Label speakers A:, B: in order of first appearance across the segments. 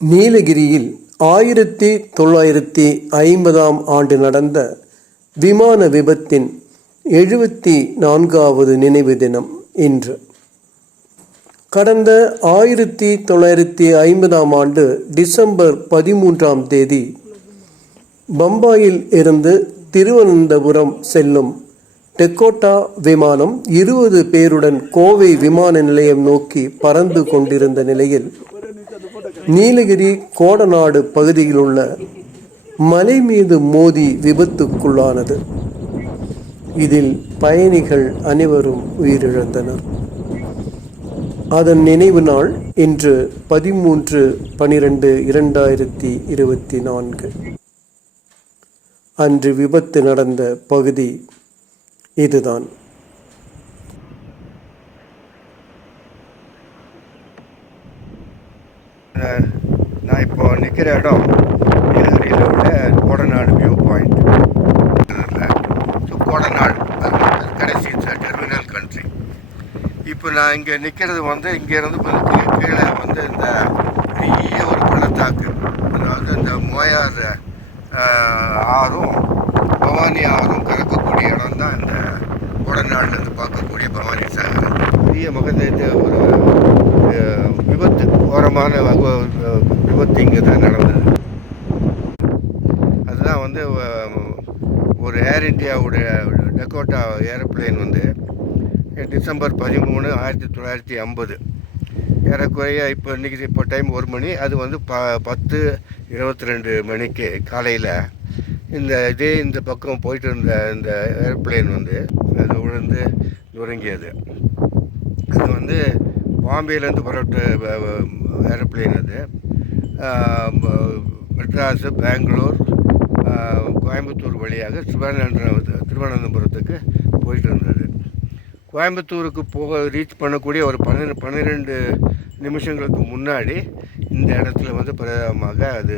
A: நீலகிரியில் ஆயிரத்தி தொள்ளாயிரத்தி ஐம்பதாம் ஆண்டு நடந்த விமான விபத்தின் எழுபத்தி நான்காவது நினைவு தினம் இன்று. கடந்த ஆயிரத்தி தொள்ளாயிரத்தி ஐம்பதாம் ஆண்டு டிசம்பர் பதிமூன்றாம் தேதி பம்பாயில் இருந்து திருவனந்தபுரம் செல்லும் டெக்கோட்டா விமானம் இருபது பேருடன் கோவை விமான நிலையம் நோக்கி பறந்து கொண்டிருந்த நிலையில் நீலகிரி கோடநாடு பகுதியில் உள்ள மலை மீது மோதி விபத்துக்குள்ளானது. இதில் பயணிகள் அனைவரும் உயிரிழந்தனர். அதன் நினைவு நாள் இன்று பதிமூன்று பனிரெண்டு இரண்டாயிரத்தி இருபத்தி நான்கு. அன்று விபத்து நடந்த பகுதி இதுதான்.
B: நான் இப்போ நிற்கிற இடம் நீலகிரியில் உள்ள Kodanad view point so Kodanad வந்து கடைசி டெர்மினல் கண்ட்ரி இப்போ நான் இங்கே நிற்கிறது வந்து இங்கேருந்து கொஞ்சம் கீழே வந்து இந்த பெரிய ஒரு பள்ளத்தாக்கு அதாவது இந்த மோயார் ஆறும் பவானி ஆறும் கலக்கக்கூடிய இடம் தான் இந்த கோடநாடுலேருந்து பார்க்கக்கூடிய பவானி சாகர் பெரிய மகதேத்த ஒரு விபத்து ஓரமான விபத்து இங்கே தான் நடந்தது. அதுதான் வந்து ஒரு ஏர் இண்டியாவுடைய டெக்கோட்டா ஏரோப்ளேன் வந்து டிசம்பர் பதிமூணு ஆயிரத்தி தொள்ளாயிரத்தி ஐம்பது. ஏறக்குறைய இப்போ இன்றைக்கி இப்போ டைம் ஒரு மணி அது வந்து ப பத்து இருபத்தி ரெண்டு மணிக்கு காலையில் இந்த இதே இந்த பக்கம் போயிட்டு இருந்த இந்த ஏரோப்ளேன் வந்து அது விழுந்து நொறுங்கியது. அது வந்து பாம்பேலேருந்து புறப்பட்ட ஏரோப்ளேன் அது. மெட்ராஸு பெங்களூர் கோயம்புத்தூர் வழியாக திருவனந்தபுரம் திருவனந்தபுரத்துக்கு போயிட்டு இருந்தது கோயம்புத்தூருக்கு போக ரீச் பண்ணக்கூடிய ஒரு பன்னிரெண்டு பன்னிரெண்டு நிமிஷங்களுக்கு முன்னாடி இந்த இடத்துல வந்து பிரதமாக அது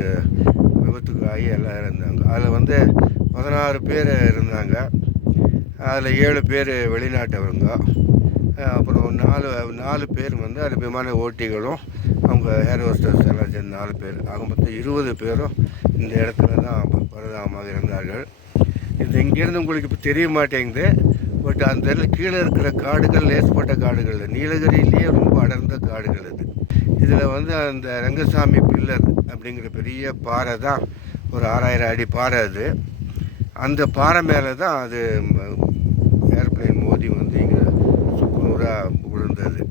B: விபத்துக்கு ஆகி எல்லாம் இருந்தாங்க. அதில் வந்து பதினாறு பேர் இருந்தாங்க. அதில் ஏழு பேர் வெளிநாட்டவங்க அப்புறம் நாலு நாலு பேர் வந்து அது விமான ஓட்டிகளும் அவங்க ஏர் ஹோஸ்டர்ஸ் எல்லாம் சேர்ந்து நாலு பேர். ஆக மொத்தம் இருபது பேரும் இந்த இடத்துல தான் பரிதாபமாக இருந்தார்கள். இது இங்கேருந்து உங்களுக்கு இப்போ தெரிய மாட்டேங்குது. பட் அந்த இடத்துல கீழே இருக்கிற காடுகள் லேசப்பட்ட காடுகள் இல்லை. நீலகிரியிலேயே ரொம்ப அடர்ந்த காடுகள் இது. இதில் வந்து அந்த ரங்கசாமி பில்லர் அப்படிங்கிற பெரிய பாறை தான் ஒரு ஆறாயிரம் அடி பாறை அது. அந்த பாறை மேலே தான் அது ஏர்பிளைன் மோதி வந்து இங்கே சுக்குநூறாக விழுந்தது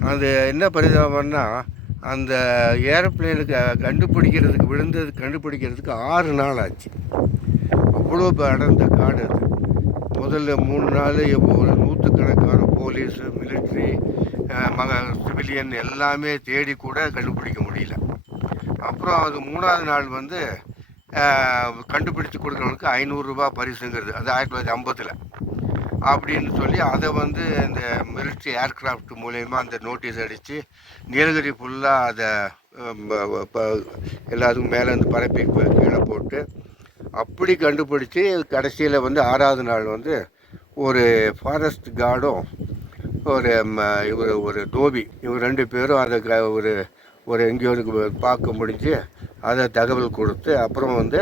B: அது என்ன பரிதாபம்னா அந்த ஏரோப்ளேனுக்கு கண்டுபிடிக்கிறதுக்கு விழுந்தது கண்டுபிடிக்கிறதுக்கு ஆறு நாள் ஆச்சு. அவ்வளோ அடர்ந்த காடு அது. முதல்ல மூணு நாள் ஒரு நூற்றுக்கணக்கான போலீஸு மிலிட்ரி மக சிவிலியன் எல்லாமே தேடி கூட கண்டுபிடிக்க முடியல. அப்புறம் அது மூணாவது நாள் வந்து அஹ், கண்டுபிடிச்சு கொடுக்குறவனுக்கு ஐநூறுரூபா பரிசுங்கிறது. அது ஆயிரத்தி தொள்ளாயிரத்தி ஐம்பத்தில் அப்படின்னு சொல்லி அதை வந்து இந்த மிலிட்ரி ஏர்க்ராஃப்ட் மூலயமா அந்த நோட்டீஸ் அடித்து நீலகிரி ஃபுல்லாக அதை அஹ், ப- ப- எல்லாத்துக்கும் மேலேருந்து பரப்பி கீழே போட்டு அப்படி கண்டுபிடிச்சி கடைசியில் வந்து ஆறாவது நாள் வந்து ஒரு ஃபாரஸ்ட் கார்டும் ஒரு ம, இவர் ஒரு தோபி இவர் ரெண்டு பேரும் அதை க ஒரு ஒரு எங்கேயோ பார்க்க முடிஞ்சு அதை தகவல் கொடுத்து அப்புறம் வந்து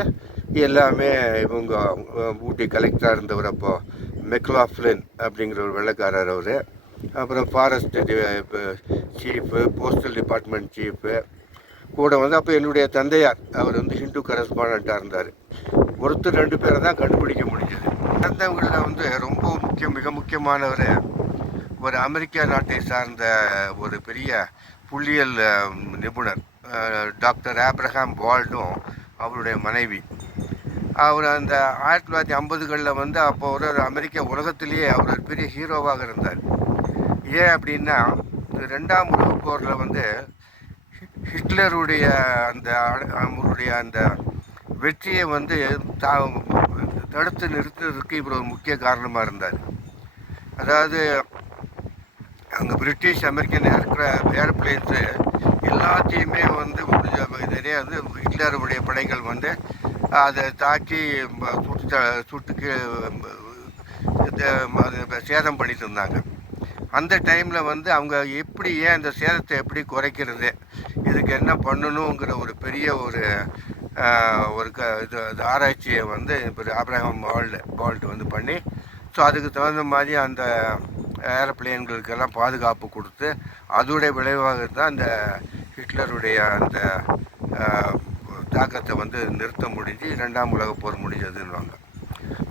B: எல்லாமே இவங்க ஊட்டி கலெக்டராக இருந்தவர் அப்போது மெக்லாஃப்லின் அப்படிங்கிற ஒரு வெள்ளைக்காரர் அவர். அப்புறம் forest chief postal department chief கூட வந்து அப்போ என்னுடைய தந்தையார். அவர் வந்து ஹிந்து கரஸ்பாண்டாக இருந்தார். ஒருத்தர் ரெண்டு பேரை தான் கண்டுபிடிக்க முடிஞ்சது. இறந்தவங்களில் வந்து ரொம்ப முக்கியம் மிக முக்கியமானவர் ஒரு அமெரிக்கா நாட்டை சார்ந்த ஒரு பெரிய புள்ளியியல் நிபுணர். டாக்டர் ஆப்ரஹாம் வால்டும் அவருடைய மனைவி. அவர் அந்த ஆயிரத்தி தொள்ளாயிரத்தி ஐம்பதுகளில் வந்து அப்போ ஒரு அமெரிக்க உலகத்திலேயே அவர் ஒரு பெரிய ஹீரோவாக இருந்தார். ஏன் அப்படின்னா ரெண்டாம் உலகப் போரில் வந்து ஹிட்லருடைய அந்த அவருடைய அந்த வெற்றியை வந்து தா தடுத்து நிறுத்துறதுக்கு இவர் ஒரு முக்கிய காரணமாக இருந்தார். அதாவது அங்கே பிரிட்டிஷ் அமெரிக்கன் ஏர்க்ரா ஏர்பிளைன்ஸு எல்லாத்தையுமே வந்து முடிஞ்ச நிறைய வந்து ஹிட்லருடைய படைகள் வந்து அதை தாக்கி சுட்டு சுட்டுக்கு சேதம் பண்ணிட்டு இருந்தாங்க. அந்த டைமில் வந்து அவங்க எப்படி ஏன் அந்த சேதத்தை எப்படி குறைக்கிறது? இதுக்கு என்ன பண்ணணுங்கிற ஒரு பெரிய ஒரு ஒரு க இது இது ஆராய்ச்சியை வந்து இப்போ ஆப்ரஹாம் வேர்ல்டு வேர்ல்டு வந்து பண்ணி ஸோ அதுக்கு தகுந்த மாதிரி அந்த ஏரோப்ளேன்களுக்கெல்லாம் பாதுகாப்பு கொடுத்து அதோடைய விளைவாக தான் அந்த ஹிட்லருடைய அந்த தாக்கத்தை வந்து நிறுத்த முடிஞ்சு ரெண்டாம் உலக போர் முடிஞ்சதுன்னுவாங்க.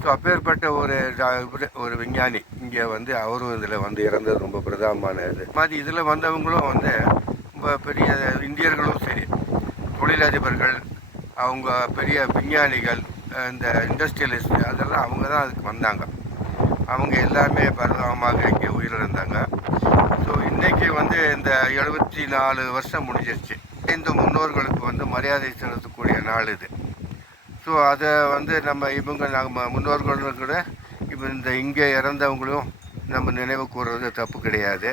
B: ஸோ அப்பேற்பட்ட ஒரு ஒரு விஞ்ஞானி இங்கே வந்து அவரும் இதில் வந்து இறந்தது ரொம்ப பிரதானமான இது. மாதிரி இதில் வந்தவங்களும் வந்து ரொம்ப பெரிய இந்தியர்களும் சரி தொழிலதிபர்கள் அவங்க பெரிய விஞ்ஞானிகள் இந்த இண்டஸ்ட்ரியலிஸ்ட் அதெல்லாம் அவங்க தான் அதுக்கு வந்தாங்க. அவங்க எல்லாமே பரிதாபமாக இங்கே உயிரிழந்தாங்க. ஸோ இன்றைக்கி வந்து இந்த எழுபத்தி நாலு வருஷம் முடிஞ்சிருச்சு. இந்த முன்னோர்களுக்கு மரியாதை செலுத்தக்கூடிய நாள் இது. ஸோ அதை வந்து நம்ம இவங்க நம்ம முன்னோர்களும் கூட இப்போ இந்த இங்கே இறந்தவங்களும் நம்ம நினைவு கூறுறது தப்பு கிடையாது.